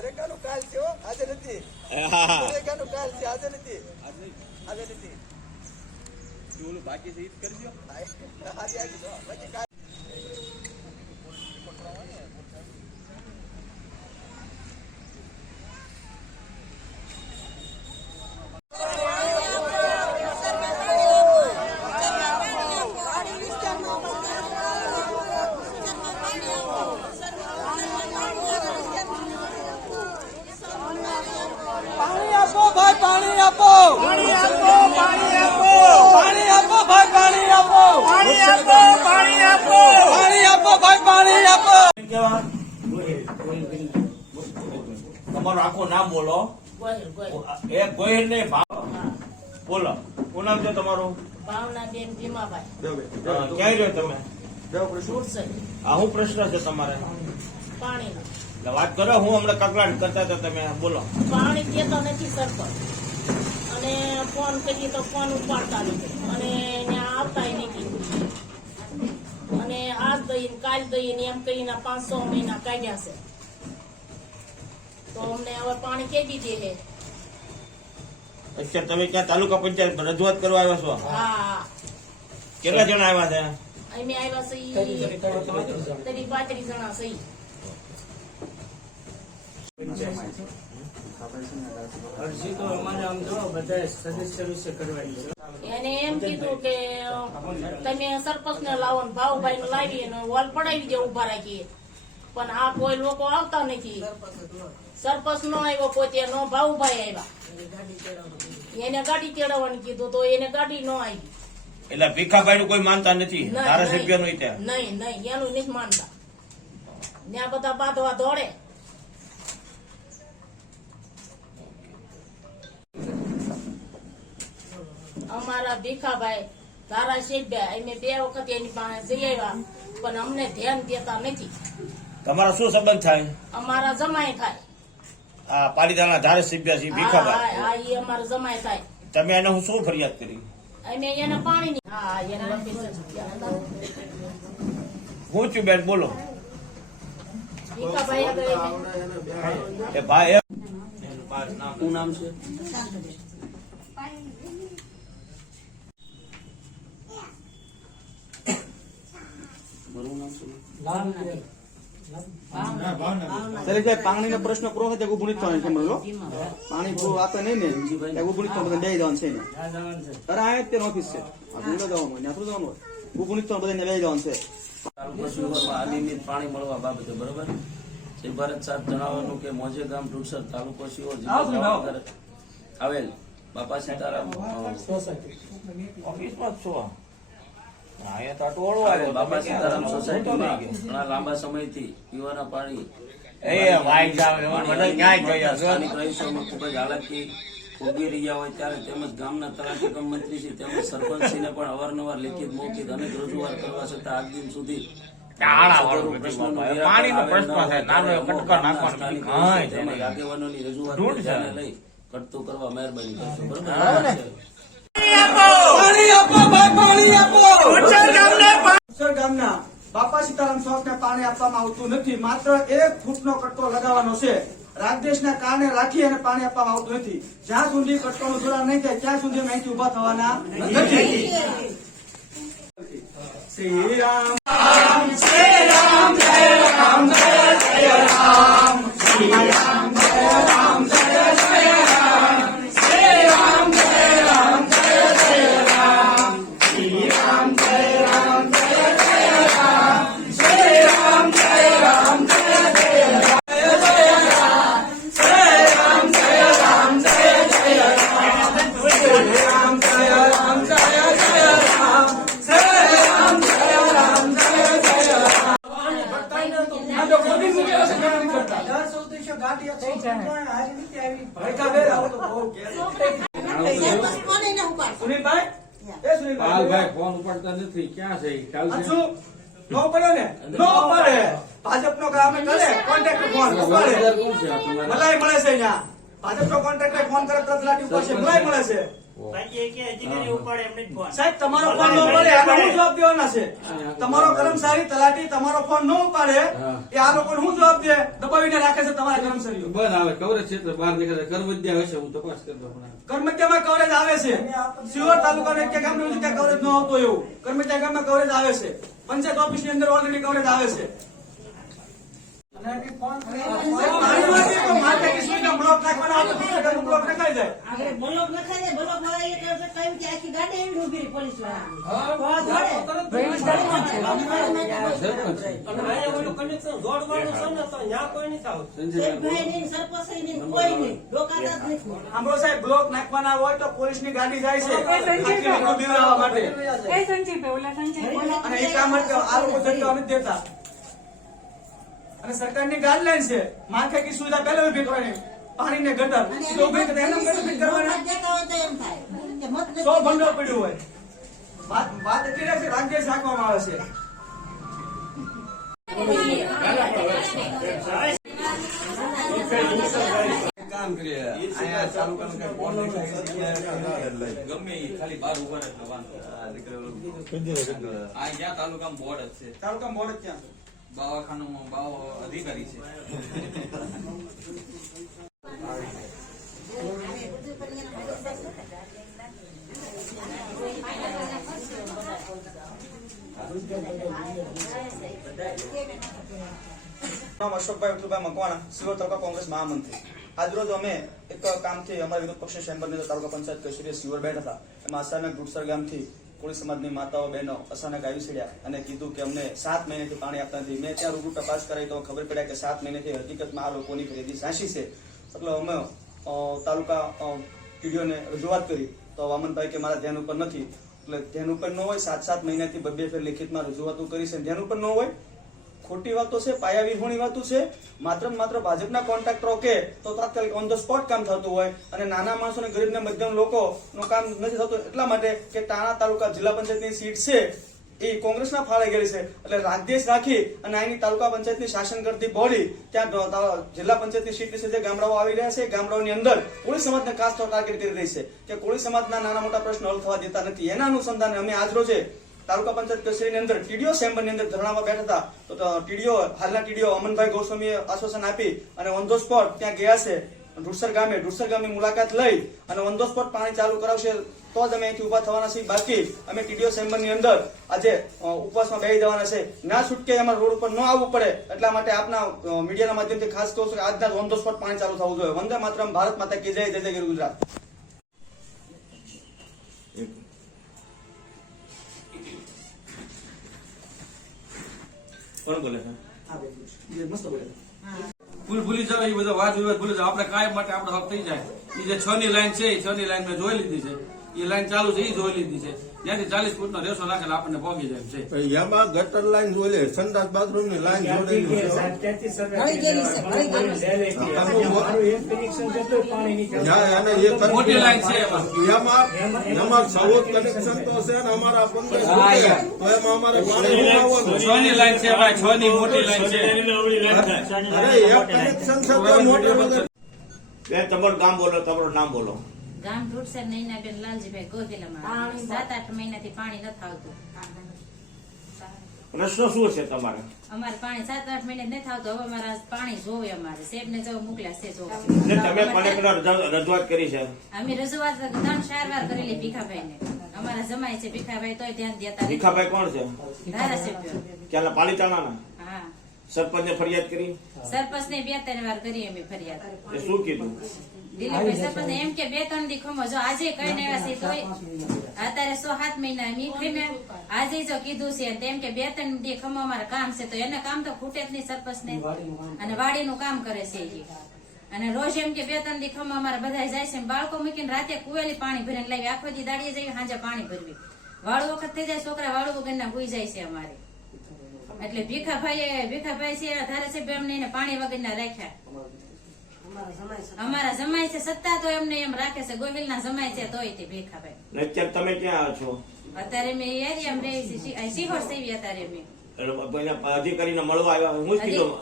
નરેગાનું કાલ છે આજે નથી. નરેગાનું કાલ છે આજે નથી. આજે નથી. ઓલું બાકી છે ઈ કરજો. આજે આજે બાકી કાલ પાણી આપો ભાઈ પાણી આપો ભાઈ પાણી આપો. તમારું આખું નામ બોલો. એક ગોહિલ ને બોલો. શું નામ છે તમારું? ભાવનાબેન ભીમાભાઈ. ક્યાં રહ્યો તમે? સુરસઈ. શું પ્રશ્ન છે તમારે? પાણીનો. વાત કરો. હું હમણાં કકડાટ કરતા હતા, તમે બોલો. પાણી દેતો નથી સરપંચ, અને ફોન કરીએ તો ફોન ઉપાડતા નથી, અને ત્યાં આવતા નથી, અને આજ દઈને કાલ દઈને એમ કહીને 500 મહિના કાઢ્યા છે. તો અમને હવે પાણી કેવી દે છે? અચ્છા, તમે ક્યાં તાલુકા પંચાયત રજૂઆત કરવા આવ્યા છો? હા, કેટલા જણા આવ્યા છે? અમે આવ્યા છે 35 જણા છે. અરજી તો અમારે આમ જો બધા સદસ્ય વિશે કરવાની છે. એને એમ કીધું કે તમે સરપંચ ને લાવો ને ભાવભાઈ ને લાવી અને વોલ પડાવી દે ઉભા રાખીએ, પણ આ કોઈ લોકો આવતા નથી. સરપંચ નો આવ્યો પોતે, નો ભાવભાઈ આવ્યા. એને ગાડી તેડવવાનું કીધું તો એને ગાડી નો આવી. એટલે ભીખાભાઈ નું કોઈ માનતા નથી, ધારાસભ્ય નું ત્યાં? નહીં, એનું નથી માનતા. ત્યાં બધા બાંધવા દોડે. અમારા ભીખાભાઈ ધારાસભ્ય અમે 2 વખત એની પાસે જઈ આવ્યા, પણ અમને ધ્યાન દેતા નથી. તમારા શું સંબંધ થાય? અમારા જમાઈ થાય. આ પાલીતાણા ધારાસભ્ય છે ભીખાભાઈ. હા, એ અમારા જમાઈ થાય. તમે એને હું શું ફરિયાદ કરી? અમે એને પાણી ની. હા, એને હું છું બેન, બોલો. ભીખાભાઈ એ ભાઈ શું નામ છે? પાણી નો પ્રશ્ન પૂરો થાય ઉભું નથી થવાનું. પાણી પૂરું આપે નહીં ને ઉભું નથી થવાનું, બે જવાનું છે ને. અરે આ તે ઓફિસ છે, જવાનું હોય ઉભું નથી થવાનું, બધા બે જવાનું છે. અનિયમિત પાણી મળવા બાબતે બરોબર શ્રી ભારત સાહેબ જણાવવાનું કે મોજે ગામ ટુડસર તાલુકો શિહોર જિલ્લા આવેલ બાપા સીતારામ ઓફિસમાં છો? બાપા સીતારામ સોસાયટીમાં ઘણા લાંબા સમયથી પીવાના પાણી સ્થાનિક રહીશોમાં ખૂબ જ હાલાકી ભોગવી રહ્યા હોય ત્યારે તેમજ ગામના તલાટી કમ મંત્રીશ્રી તેમજ સરપંચશ્રીને પણ અવારનવાર લેખિત મૌખિક અનેક રજૂઆત કરવા છતાં આજ દિન સુધી આગેવાનોની રજૂઆત લઈ ઘટતું કરવા મહેરબાની કરશો. બરોબર? પાણી આપો ભાઈ પાણી આપો. ગામના બાપા સીતારામ ચોકને પાણી આપવામાં આવતું નથી. માત્ર 1 ફૂટનો કટકો લગાવવાનો છે. રાજદેશના કારણે રાખી અને પાણી આપવામાં આવતું નથી. જ્યાં સુધી કટકોનું જોડાણ નહીં થાય ત્યાં સુધી અમે અહીંથી ઉભા થવાના નથી. શ્રી રામ શ્રી રામ જય રામ જય જય રામ શ્રી રામ જય રામ જય જય રામ શ્રી રામ જય રામ જય જય રામ શ્રી રામ જય રામ જય જય રામ શ્રી રામ જય રામ જય જય રામ શ્રી રામ જય રામ જય જય રામ શ્રી રામ જય રામ જય જય રામ શ્રી રામ જય રામ જય જય રામ. પાલભાઈ ફોન ઉપાડતા નથી, ક્યાં છે? ખ્યાલ છે? નો પડે ને નો પડે. ભાજપનો કામ કરે કોન્ટ્રાક્ટર ફોન ઉપાડે. મલાઈ મળે છે અહીંયા. ભાજપનો કોન્ટ્રાક્ટર ફોન કરે તરત લાટી ઉપર છે, મલાઈ મળે છે. બાકી એ કે હજી નહીં ઉપાડે એમને જ ફોન. સાહેબ તમારો ફોન ન ઉપાડે આનો હું જવાબ દેવાના છે? તમારો કર્મચારી તલાટી તમારો ફોન ન ઉપાડે એ આ લોકોને હું જવાબ દે? દબાવીને રાખે છે તમારા કર્મચારીઓ. બંધ આવે કવરેજ ક્ષેત્ર બહાર નીકળે કર્મચારી હશે હું તપાસ કરતો પણ કર્મચારીમાં કવરેજ આવે છે. સિહોર તાલુકાનો એક ગામનું એવું છે કે કવરેજ ન આવતો એવું. કર્મચારી ગામમાં કવરેજ આવે છે. પંચાયત ઓફિસ ની અંદર ઓલરેડી કવરેજ આવે છે. પાણીમાંથી તો માર્કેટની સુવિધા બ્લોક નાખવાના આવે તો બીજા બ્લોક નખાઈ જાય. આપણે બ્લોક લખાય ને બ્લોક વાળા એ કહ્યું કે આખી ગાડી એવી ઊભી રહી પોલીસ વાળા ભાઈ નહીં સરપંચ નહીં કોઈ નહીં રોકાતા જ નથી. આંબો સાહેબ બ્લોક નાખવાના હોય તો પોલીસની ગાડી જાય છે આખી લોકો બીવડાવવા માટે. અને એ કામ માટે આ લોકો ધક્કા નથી દેતા. અને સરકારની ગાઈડલાઈન છે માળખાકીય સુવિધા પહેલા ઉભી કરવાની. પાણી ને ગટર સીધો ઉભી કરે એના ગટર ફિટ કરવાના. દેતા હોય તો એમ થાય કે મત નથી. 100 ભંડોળ પડ્યું હોય. વાત એટલી રહે છે રાજ્ય રાખવામાં આવે છે. કામ કરીએ અહીંયા તાલુકાનું કઈ બોર્ડ ગમે એ ખાલી બહાર ઉભા રહે વાંધો આ ક્યાં તાલુકામાં બોર્ડ જ છે તાલુકા બોર્ડ જ ક્યાં? દવાખાનામાં બાવ અધિકારી છે નામ અશોકભાઈ વિઠ્ઠલભાઈ મકવાણા, સિહોર તાલુકા કોંગ્રેસ મહામંત્રી. આજરોજ અમે એક કામથી અમારા વિરોધ પક્ષની ચેમ્બરની તાલુકા પંચાયત કચેરીએ સિહોર બેઠા હતા. એમાં અચાનક ગુડસર ગામથી કોળી સમાજની માતાઓ બહેનો અચાનક આવી ચડ્યા અને કીધું કે અમને 7 મહિનાથી પાણી આપતા નથી. મેં ત્યાં રૂબરૂ તપાસ કરાવી તો ખબર પડ્યા કે 7 મહિનાથી હકીકતમાં આ લોકોની ફરિયાદી સાચી છે. એટલે અમે તાલુકા ટીડીઓને રજૂઆત કરી તો વામનભાઈ કે મારા ધ્યાન ઉપર નથી. એટલે ધ્યાન ઉપર ન હોય 7 મહિનાથી 2 ફેર લેખિતમાં રજૂઆતો કરી છે, ધ્યાન ઉપર ન હોય. ખોટી વાતો છે, પાયા વિહોણી વાતો છે. માત્ર ને માત્ર ભાજપના કોન્ટ્રાક્ટરો કે તો તાત્કાલિક ઓન ધ સ્પોટ કામ થતું હોય અને નાના માણસો ને ગરીબ ને મધ્યમ લોકો નું કામ નથી થતું એટલા માટે કે તાણા તાલુકા જિલ્લા પંચાયતની સીટ છે એ કોંગ્રેસના ફાળે ગયેલી છે. એટલે રાગદેશ રાખી અને અહીંની તાલુકા પંચાયતની શાસન કરતી બોડી ત્યાં જિલ્લા પંચાયતની સીટ છે જે ગામડાઓ આવી રહ્યા છે, ગામડાઓની અંદર કોળી સમાજને ખાસ ટાર્ગેટ કરી રહી છે કે કોળી સમાજના નાના મોટા પ્રશ્નો હલ થવા દેતા નથી. એના અનુસંધાને અમે આજરોજે તાલુકા પંચાયત કચેરીની અંદર ટીડીઓ ચેમ્બરની અંદર ધરણામાં બેઠા હતા. તો ટીડીઓ હાલના ટીડીઓ અમનભાઈ ગોસ્વામીએ આશ્વાસન આપી અને ઓન ધ સ્પોટ ત્યાં ગયા છે ઢુસર ગામની મુલાકાત લઈ અને ઓન ધ સ્પોટ પાણી ચાલુ કરાવશે તો જ અમે અહીંથી ઉભા થવાના છીએ. બાકી અમે ટીડીઓ ચેમ્બરની અંદર આજે ઉપવાસમાં બેસી જવાના છે. ના છૂટકે અમારા રોડ ઉપર ન આવવું પડે એટલા માટે આપના મીડિયાના માધ્યમથી ખાસ કહું છું કે આજના ઓન ધ સ્પોટ પાણી ચાલુ થવું જોઈએ. વંદે માતરમ, ભારત માતા કી જય, જય જય ગુજરાત. કોણ બોલે છે? મસ્ત બોલે. ભૂલી જાવ એ બધા વાત વિવાદ ભૂલી જાવ આપણે કાયમ માટે આપણો હક થઈ જાય. એ જે 6 ની લાઈન છે એ 6 ની લાઈન મેં જોઈ લીધી છે. એ લાઈન ચાલુ છે એ જોઈ લીધી છે. જ્યાંથી 40 ફૂટનો રેસો નાખેલા આપણને પહોંચી જાય છે. એમાં ગટર લાઈન જોઈ સંડાસ બાથરૂમ ની લાઈન જોડેલી છે. ત્યાંથી સર્વે ઘણી ગયેલી છે, ઘણી ગયેલી છે. મારું એક કનેક્શન જતું પાણી નીકળે. જ્યાં એને એ કરી મોટી લાઈન છે એમાં. એમાં 14 કનેક્શન તો છે ને અમારા 15 તો એમાં અમારે પાણી ઉઠાવવાનું. 6 ની લાઈન છે ભાઈ, 6 ની મોટી લાઈન છે. અરે એક કનેક્શન છે તો મોટી વગર બેન તમારું ગામ બોલો, તમારું નામ બોલો. ગામ ઢોળસર નૈનાબેન લાલજીભાઈ ગોહિલામાં 7-8 મહિનાથી પાણી નથી આવતું. પ્રશ્ન શું છે તમારે? અમારે પાણી 7-8 મહિને નથી આવતું. હવે અમારે આજ પાણી જોવે. અમારે સેબ ને જવું મોકલ્યા છે જોવે. ને તમે કલેક્ટર રજૂઆત કરી છે? અમે રજૂઆત 3-4 વાર કરેલી ભીખાભાઈ ને. અમારા જમાય છે ભીખાભાઈ તોય ધ્યાન દેતા નથી. ભીખાભાઈ કોણ છે? ધારાસભ્ય. ક્યાં પાલીતાણાના? હા, સરપંચને ફરિયાદ કરી? સરપંચ ને 2-3 વાર કરી અમે ફરિયાદ. એ શું કીધું? દિલીપભાઈ સરપંચ એમ કે 2-3 દી ખમો જો આજે કઈ ને આવ્યા છે તોય અત્યારે 6-7 મહિના અમે ખમે આજે જો કીધું છે તેમ કે 2-3 દી ખમો અમારે કામ છે તો એને કામ તો ખૂટે જ નહીં સરપંચ ને. અને વાડીનું કામ કરે છે એ. અને રોજ એમ કે 2-3 દી ખમો અમારે બધા જાય છે. બાળકો મૂકીને રાતે કુવેલી પાણી ભરીને લાવી આખો દી દાડીએ જઈએ સાંજે પાણી ભરવી. વાળું વખત થઈ જાય છોકરા વાળું વગરના હોઈ જાય છે અમારે. એટલે ભીખાભાઈ છે ધારાસભ્ય અમને એને પાણી વગરના રાખ્યા. અમારા જમાય છે સત્તા તો એમને એમ રાખે છે. ગોહિલના જમાય છે તોય તે ભીખાભાઈ. અત્યારે તમે ક્યાં છો? અત્યારે મેં એરિયામાં રહી છીએ. સિહોર સેવી અત્યારે મેં અધિકારીને મળવા આવ્યા? હું જ કીધું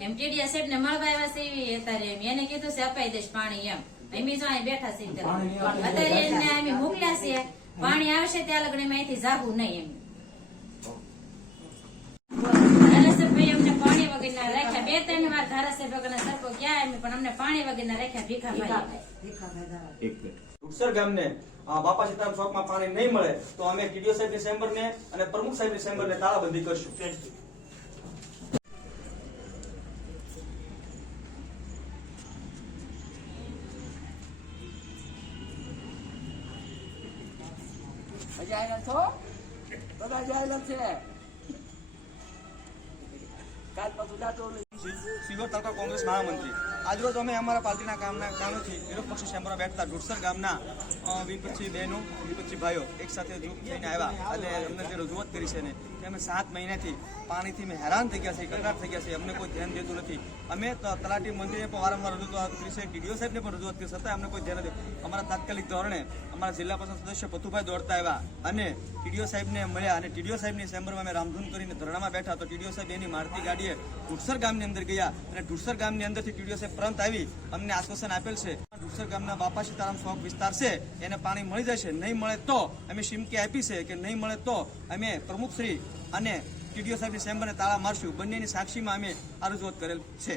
એમ ટીડીયા સાહેબ ને મળવા આવ્યા છે એવી અત્યારે એને કીધું છે અપાઈ દઈશ પાણી એમ. અમે જો અહીં બેઠા છીએ અત્યારે એને અમે મોકલ્યા છે પાણી આવશે ત્યાં લગન અમે અહીંથી જાવું નહીં એમ ધારાસભ્ય અમને પાણી વગરના રાખ્યા 2-3 વાર ધારાસભ્ય વગરના સરકો ગયા અમે પણ અમને પાણી વગરના રાખ્યા ભીખાભાઈ ઉત્સર ગામને બાપા સીતારામ ચોકમાં પાણી નહીં મળે તો અમે ટીડીઓ સાહેબની ચેમ્બરને અને પ્રમુખ સાહેબની ચેમ્બરને તાળાબંધી કરશું. સિહોર તાલુકા કોંગ્રેસ મહામંત્રી આજરોજ અમે અમારા પાર્ટીના કામોથી વિરોધ પક્ષ ચેમ્બરમાં બેઠતા ઢોરસર ગામના વિપક્ષી બહેનો વિપક્ષી ભાઈઓ એક સાથે જૂથ થઈને આવ્યા અને અમને જે રજૂઆત કરી છે ને કે અમે 7 મહિનાથી પાણીથી અમે હેરાન થઈ ગયા છે, કંગાળ થઈ ગયા છે, અમને કોઈ ધ્યાન દેતું નથી. અમે તલાટી મંત્રીને પણ વારંવાર રજૂઆત કરી છે, ટીડીઓ સાહેબને પણ રજૂઆત કરી, છતાં અમને કોઈ ધ્યાન નથી. અમારા તાત્કાલિક ધોરણે અમારા જિલ્લા પંચાયત સદસ્ય પથુભાઈ દોડતા આવ્યા અને ટીડીઓ સાહેબને મળ્યા અને ટીડીઓ સાહેબની ચેમ્બરમાં અમે રામધૂન કરીને ધરણામાં બેઠા તો ટીડીઓ સાહેબ એની મારતી ગાડીએ ઢુસર ગામની અંદર ગયા અને ઢુસર ગામની અંદરથી ટીડીઓ સાહેબ પરત આવી અમને આશ્વાસન આપેલ છે ઢુસર ગામના બાપા સીતારામ ચોક વિસ્તાર છે એને પાણી મળી જશે, નહીં મળે તો અમે શીમકી આપી છે કે નહીં મળે તો અમે પ્રમુખશ્રી અને ટીડીઓ સાહેબની ચેમ્બરને તાળા મારશું. બંનેની સાક્ષીમાં અમે આ રજૂઆત કરેલ છે.